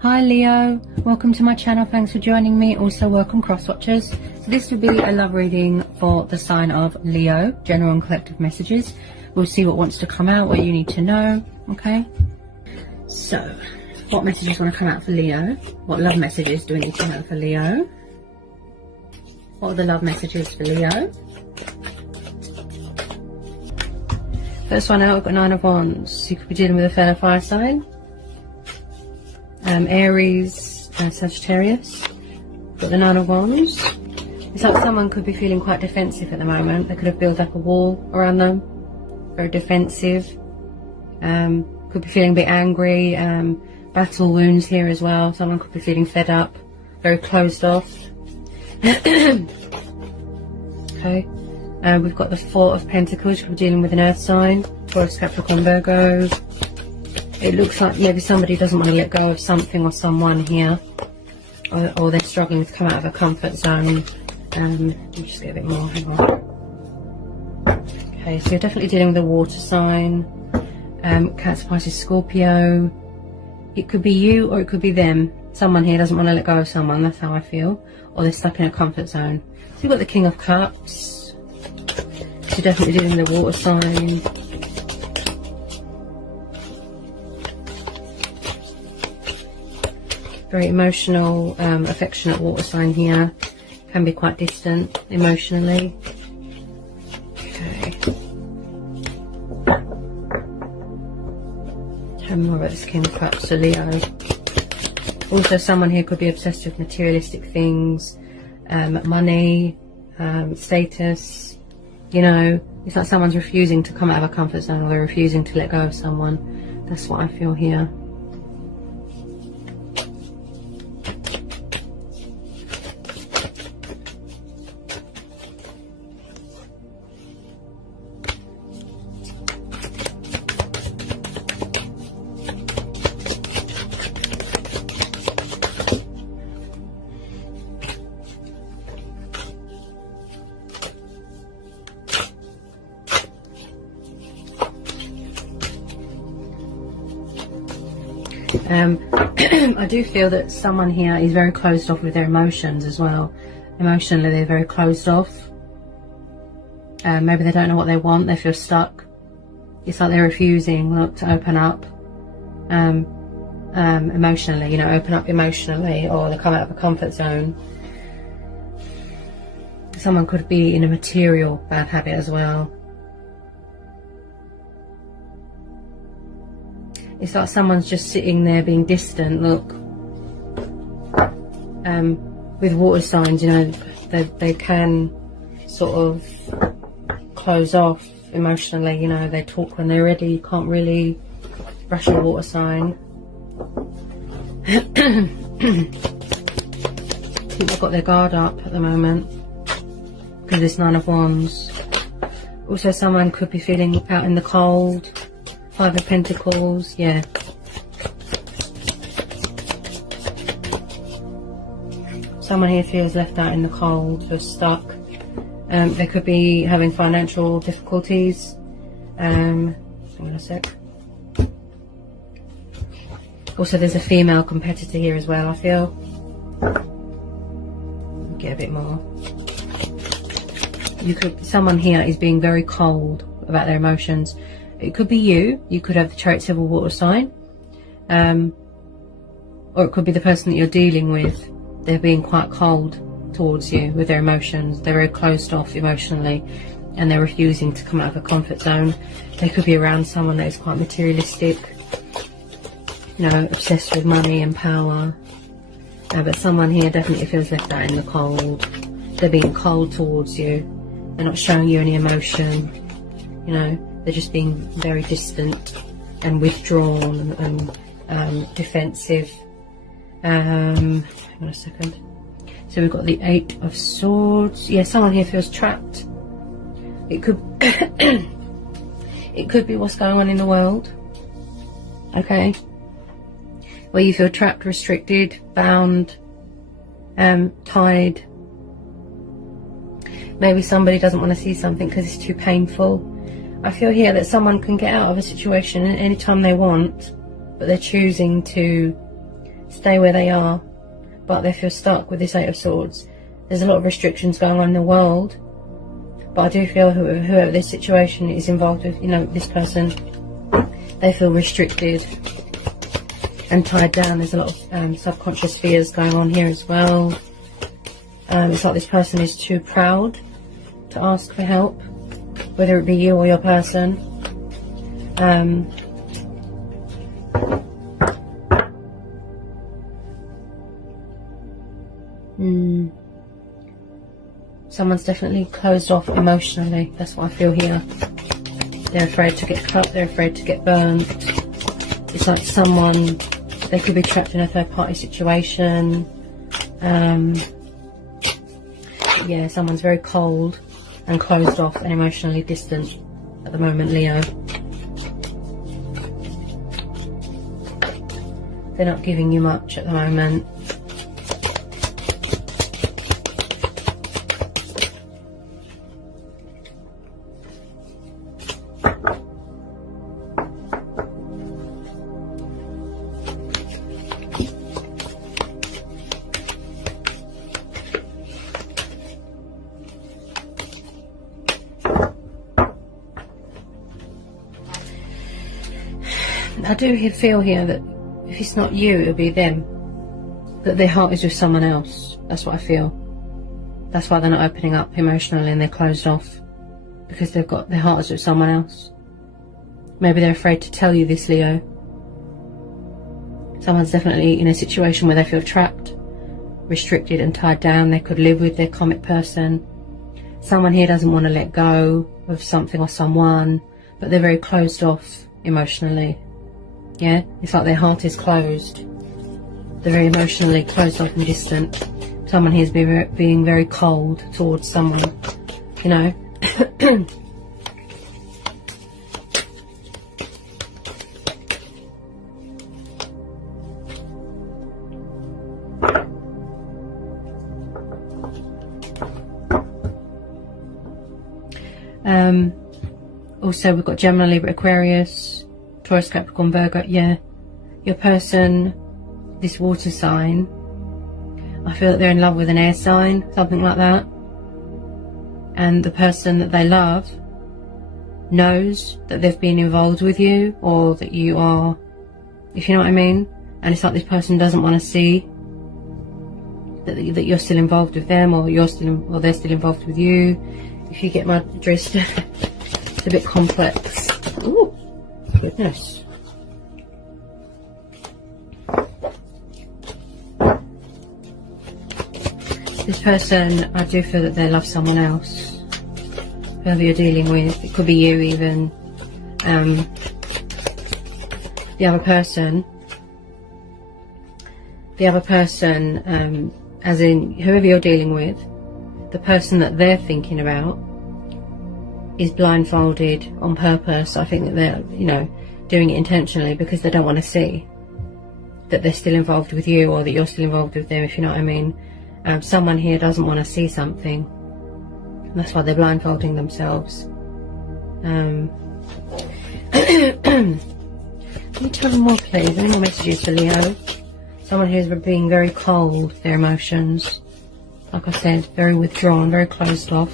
Hi Leo, welcome to my channel. Thanks for joining me. Also welcome cross watchers. So this will be a love reading for the sign of Leo, general and collective messages. We'll see what wants to come out, what you need to know. Okay, so what messages want to come out for Leo? What love messages do we need to know for Leo? What are the love messages for Leo? First one out, we've got Nine of Wands. You could be dealing with a fellow fire sign. Aries, Sagittarius. Got the Nine of Wands. It's like someone could be feeling quite defensive at the moment. They could have built up a wall around them. Very defensive. Could be feeling a bit angry. Battle wounds here as well. Someone could be feeling fed up. Very closed off. Okay. We've got the Four of Pentacles. We're dealing with an earth sign. Taurus, Capricorn, Virgo. It looks like maybe somebody doesn't want to let go of something or someone here. Or they're struggling to come out of a comfort zone. Let me just get a bit more. Hang on. Okay, so you're definitely dealing with a water sign. Cancer, Pisces, Scorpio. It could be you or it could be them. Someone here doesn't want to let go of someone. That's how I feel. Or they're stuck in a comfort zone. So you've got the King of Cups. So definitely dealing with a water sign. Very emotional, affectionate water sign here. Can be quite distant emotionally. Okay. Tell me more about this King of Cups, so Leo. Also, someone here could be obsessed with materialistic things, money, status. You know, it's like someone's refusing to come out of a comfort zone, or they're refusing to let go of someone. That's what I feel here. I do feel that someone here is very closed off with their emotions as well. Emotionally, they're very closed off. Maybe they don't know what they want. They feel stuck. It's like they're refusing, to open up emotionally. You know, open up emotionally, or they come out of a comfort zone. Someone could be in a material bad habit as well. It's like someone's just sitting there being distant, with water signs, you know, they can sort of close off emotionally, you know, they talk when they're ready. You can't really rush a water sign. I think they've got their guard up at the moment because it's Nine of Wands. Also, someone could be feeling out in the cold. Five of Pentacles, yeah. Someone here feels left out in the cold, feels stuck. They could be having financial difficulties. Hang on a sec. Also, there's a female competitor here as well, I feel. Get a bit more. Someone here is being very cold about their emotions. It could be you. You could have the Chariot, Civil, water sign. Or it could be the person that you're dealing with. They're being quite cold towards you with their emotions. They're very closed off emotionally. And they're refusing to come out of a comfort zone. They could be around someone that is quite materialistic. You know, obsessed with money and power. But someone here definitely feels left out in the cold. They're being cold towards you. They're not showing you any emotion. You know. They're just being very distant and withdrawn and defensive. Hang on a second. So we've got the Eight of Swords. Yeah, someone here feels trapped. It could it could be what's going on in the world. Okay. Where you feel trapped, restricted, bound, tied. Maybe somebody doesn't want to see something because it's too painful. I feel here that someone can get out of a situation anytime they want, but they're choosing to stay where they are, but they feel stuck with this Eight of Swords. There's a lot of restrictions going on in the world, but I do feel whoever this situation is involved with, you know, this person, they feel restricted and tied down. There's a lot of subconscious fears going on here as well. It's like this person is too proud to ask for help, whether it be you or your person. Someone's definitely closed off emotionally. That's what I feel here. They're afraid to get cut. They're afraid to get burned. It's like someone, they could be trapped in a third-party situation. Yeah, someone's very cold and closed off and emotionally distant at the moment, Leo. They're not giving you much at the moment. I do feel here that if it's not you, it'll be them. That their heart is with someone else. That's what I feel. That's why they're not opening up emotionally and they're closed off. Because they've got their heart is with someone else. Maybe they're afraid to tell you this, Leo. Someone's definitely in a situation where they feel trapped, restricted and tied down. They could live with their karmic person. Someone here doesn't want to let go of something or someone, but they're very closed off emotionally. Yeah, it's like their heart is closed. They're very emotionally closed off and distant. Someone here is being very cold towards someone, you know. Also, we've got Gemini, Libra, Aquarius, Taurus, Capricorn, Virgo. Yeah, your person, this water sign, I feel that they're in love with an air sign, something like that. And the person that they love knows that they've been involved with you, or that you are, if you know what I mean. And it's like this person doesn't want to see that you're still involved with them, or they're still involved with you. If you get my drift, it's a bit complex. Ooh. Goodness. This person, I do feel that they love someone else. Whoever you're dealing with, it could be you even. The other person, as in whoever you're dealing with, the person that they're thinking about is blindfolded on purpose. I think that they're, you know, doing it intentionally because they don't want to see that they're still involved with you, or that you're still involved with them, if you know what I mean. Someone here doesn't want to see something, and that's why they're blindfolding themselves. Can you tell me more, please? Any more messages for Leo? Someone who's being very cold, their emotions. Like I said, very withdrawn, very closed off,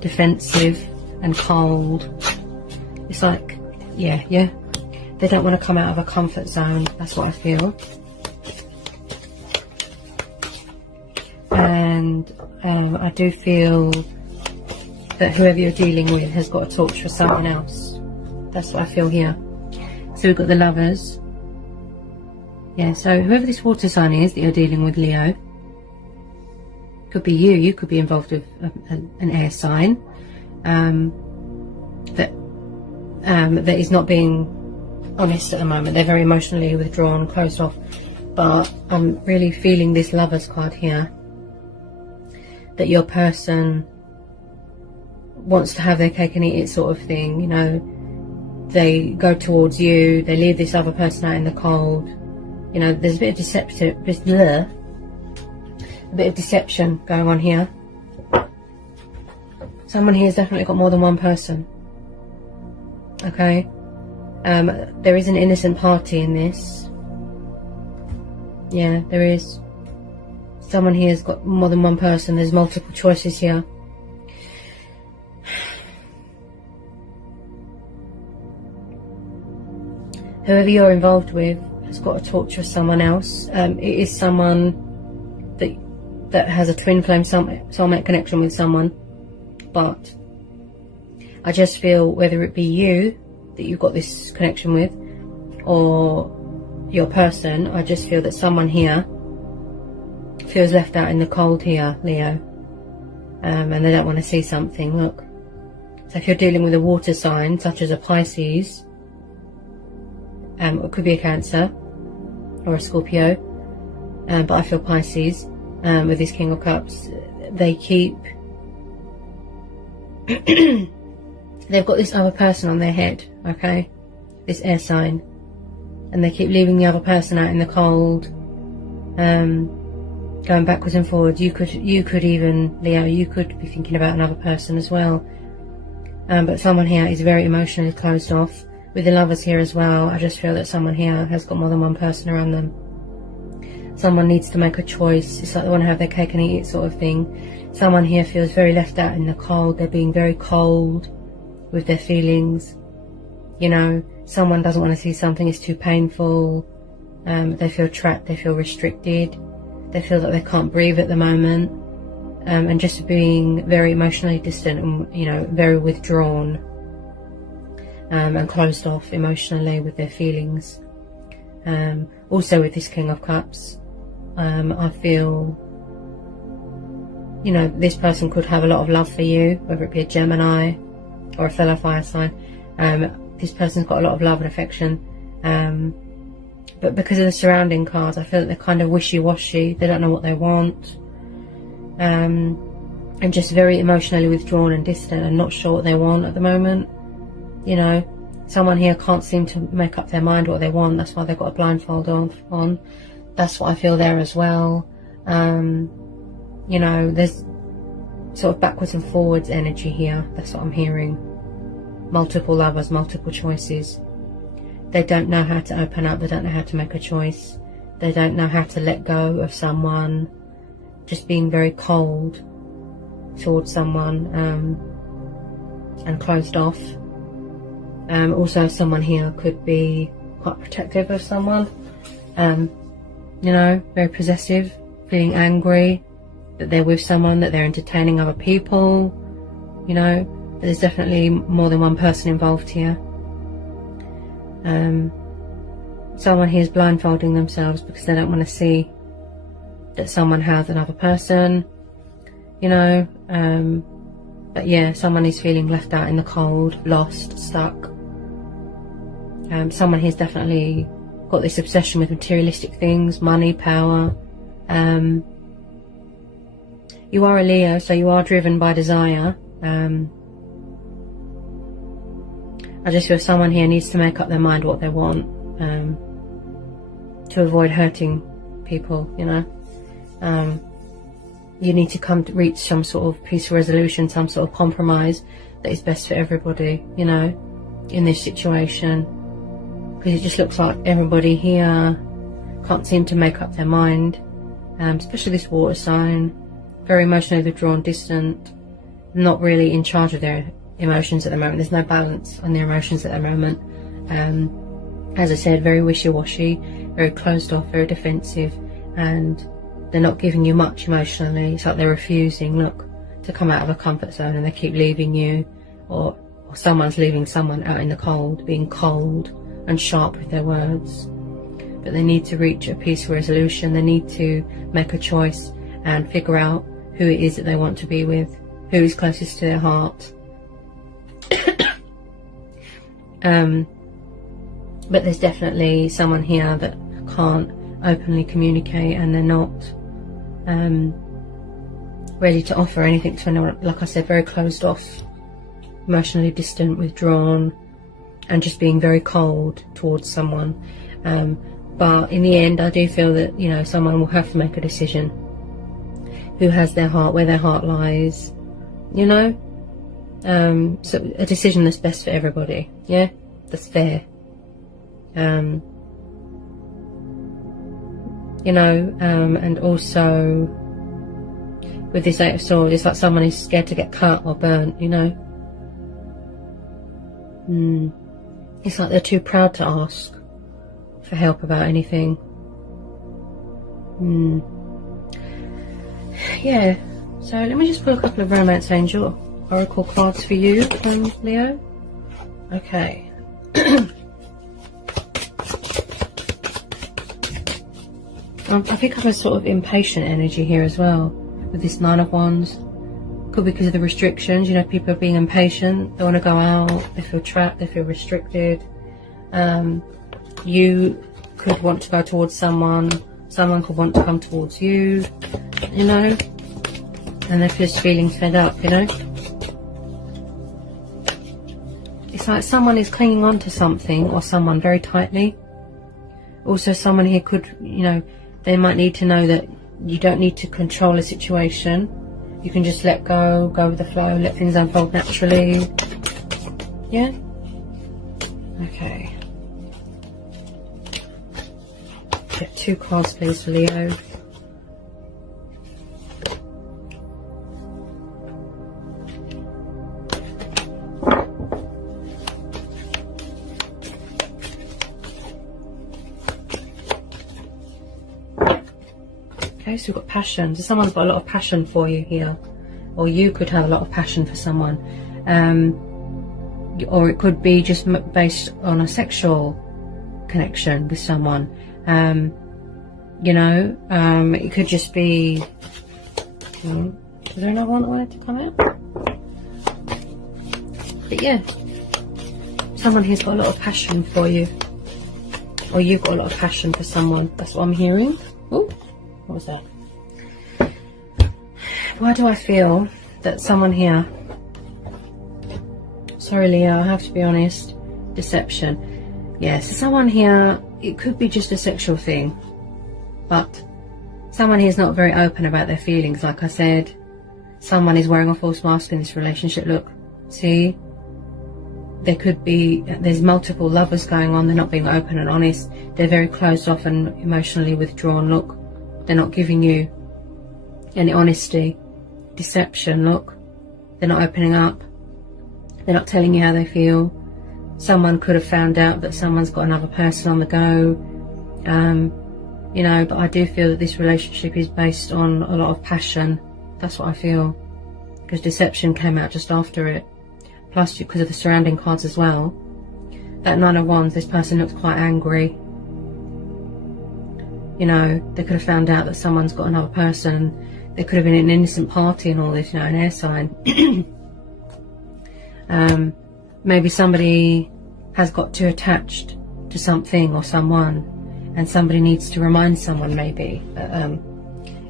defensive and cold. It's like, yeah, they don't want to come out of a comfort zone. That's what I feel. And I do feel that whoever you're dealing with has got a torch for someone else. That's what I feel here. So we've got the Lovers. Yeah, so whoever this water sign is that you're dealing with, Leo, could be you. You could be involved with an air sign that is not being honest at the moment. They're very emotionally withdrawn, closed off. But I'm really feeling this Lovers card here, that your person wants to have their cake and eat it sort of thing. You know, they go towards you, they leave this other person out in the cold. You know, there's a bit of deception going on here. Someone here has definitely got more than one person. Okay, there is an innocent party in this. Yeah, there is. Someone here has got more than one person. There's multiple choices here. Whoever you're involved with has got to talk to someone else. It is someone that has a twin flame soulmate connection with someone. But I just feel, whether it be you that you've got this connection with, or your person, I just feel that someone here feels left out in the cold here, Leo, and they don't want to see something. Look, so if you're dealing with a water sign such as a Pisces, it could be a Cancer or a Scorpio, but I feel Pisces, with this King of Cups, they keep they've got this other person on their head, okay, this air sign, and they keep leaving the other person out in the cold, going backwards and forwards. You could even, Leo, you could be thinking about another person as well, but someone here is very emotionally closed off. With the Lovers here as well, I just feel that someone here has got more than one person around them. Someone needs to make a choice. It's like they want to have their cake and eat it sort of thing. Someone here feels very left out in the cold. They're being very cold with their feelings. You know, someone doesn't want to see something, it's too painful. They feel trapped, they feel restricted. They feel that they can't breathe at the moment. And just being very emotionally distant and, you know, very withdrawn. And closed off emotionally with their feelings. Also with this King of Cups, I feel, you know, this person could have a lot of love for you, whether it be a Gemini or a fellow fire sign. This person's got a lot of love and affection, but because of the surrounding cards, I feel that they're kind of wishy-washy. They don't know what they want, and just very emotionally withdrawn and distant and not sure what they want at the moment. You know, someone here can't seem to make up their mind what they want. That's why they've got a blindfold on. That's what I feel there as well. You know, there's sort of backwards and forwards energy here. That's what I'm hearing. Multiple lovers, multiple choices. They don't know how to open up. They don't know how to make a choice. They don't know how to let go of someone. Just being very cold towards someone, and closed off. Also, someone here could be quite protective of someone, you know, very possessive, feeling angry that they're with someone, that they're entertaining other people, you know. There's definitely more than one person involved here. Someone here is blindfolding themselves because they don't want to see that someone has another person, you know. But yeah, someone is feeling left out in the cold, lost, stuck. Someone here's definitely got this obsession with materialistic things, money, power. You are a Leo, so you are driven by desire. I just feel someone here needs to make up their mind what they want, to avoid hurting people, you know. You need to reach some sort of peaceful resolution, some sort of compromise that is best for everybody, you know, in this situation. Because it just looks like everybody here can't seem to make up their mind, especially this water sign. Very emotionally withdrawn, distant, not really in charge of their emotions at the moment. There's no balance on their emotions at the moment. As I said, very wishy-washy, very closed off, very defensive, and they're not giving you much emotionally. It's like they're refusing, look, to come out of a comfort zone, and they keep leaving you, or someone's leaving someone out in the cold, being cold and sharp with their words. But they need to reach a peaceful resolution. They need to make a choice and figure out who it is that they want to be with, who is closest to their heart. But there's definitely someone here that can't openly communicate, and they're not ready to offer anything to anyone. Like I said, very closed off, emotionally distant, withdrawn, and just being very cold towards someone. But in the end, I do feel that, you know, someone will have to make a decision. Who has their heart, where their heart lies, you know. So a decision that's best for everybody, yeah, that's fair. you know, and also with this Eight of Swords, it's like someone is scared to get cut or burnt, you know. It's like they're too proud to ask for help about anything. Yeah, so let me just pull a couple of Romance Angel Oracle cards for you, Leo. Okay. I pick up a sort of impatient energy here as well with this Nine of Wands. Could be because of the restrictions, you know, people are being impatient, they want to go out, they feel trapped, they feel restricted. You could want to go towards someone could want to come towards you, you know, and they're just feeling fed up, you know. It's like someone is clinging on to something or someone very tightly. Also, someone here could, you know, they might need to know that you don't need to control a situation. You can just let go, go with the flow, let things unfold naturally. Yeah? Okay. Get 2 cards, please, for Leo. Okay, so we've got passion. So someone's got a lot of passion for you here. Or you could have a lot of passion for someone. Or it could be just based on a sexual connection with someone. You know, it could just be... is there another one that wanted to come out? But yeah, someone here's got a lot of passion for you. Or you've got a lot of passion for someone. That's what I'm hearing. Oh, what was that? Why do I feel that someone here... Sorry, Leo, I have to be honest. Deception. Yes, someone here, it could be just a sexual thing. But someone here is not very open about their feelings, like I said. Someone is wearing a false mask in this relationship. Look, see? There could be, there's multiple lovers going on. They're not being open and honest. They're very closed off and emotionally withdrawn. Look, they're not giving you any honesty. Deception, look. They're not opening up. They're not telling you how they feel. Someone could have found out that someone's got another person on the go. You know, but I do feel that this relationship is based on a lot of passion. That's what I feel. Because deception came out just after it. Plus, because of the surrounding cards as well. That Nine of Wands, this person looks quite angry. You know, they could have found out that someone's got another person. There could have been an innocent party and all this, you know, an air sign. Maybe somebody has got too attached to something or someone, and somebody needs to remind someone maybe that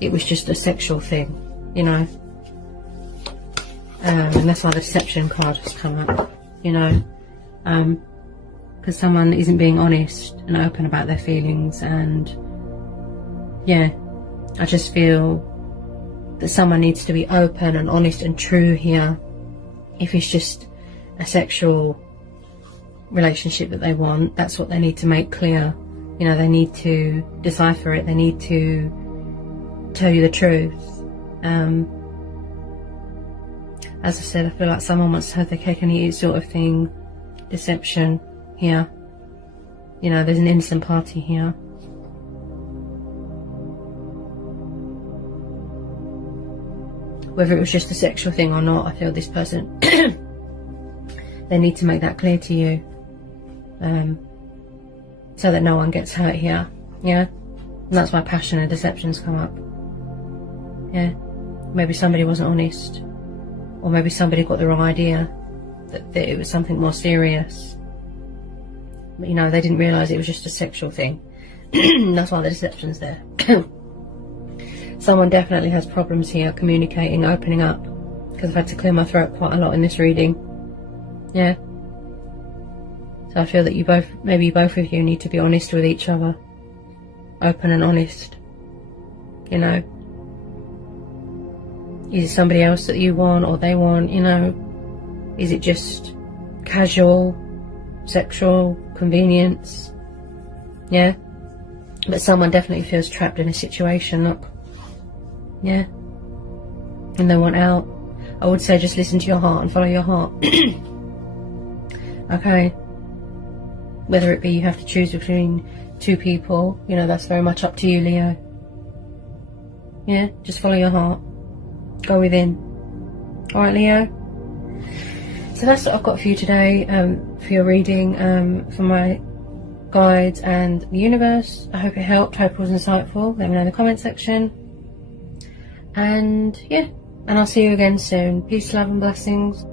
it was just a sexual thing, you know. And that's why the deception card has come up, you know, because someone isn't being honest and open about their feelings. And yeah, I just feel that someone needs to be open and honest and true here. If it's just a sexual relationship that they want, that's what they need to make clear. You know, they need to decipher it. They need to tell you the truth. As I said, I feel like someone wants to have their cake and eat it sort of thing. Deception here. You know, there's an innocent party here. Whether it was just a sexual thing or not, I feel this person, they need to make that clear to you. So that no one gets hurt here. Yeah? And that's why passion and deceptions come up. Yeah? Maybe somebody wasn't honest. Or maybe somebody got the wrong idea. That it was something more serious. But, you know, they didn't realise it was just a sexual thing. That's why the deception's there. Someone definitely has problems here communicating, opening up. Because I've had to clear my throat quite a lot in this reading. Yeah? So I feel that you both, maybe both of you need to be honest with each other. Open and honest. You know? Is it somebody else that you want or they want, you know? Is it just casual, sexual, convenience? Yeah? But someone definitely feels trapped in a situation, look. Yeah. And they want out. I would say just listen to your heart and follow your heart. Okay. Whether it be you have to choose between two people, you know, that's very much up to you, Leo. Yeah, just follow your heart. Go within. Alright, Leo? So that's what I've got for you today, for your reading, for my guides and the universe. I hope it helped, hope it was insightful. Let me know in the comment section. And yeah, and I'll see you again soon. Peace, love and blessings.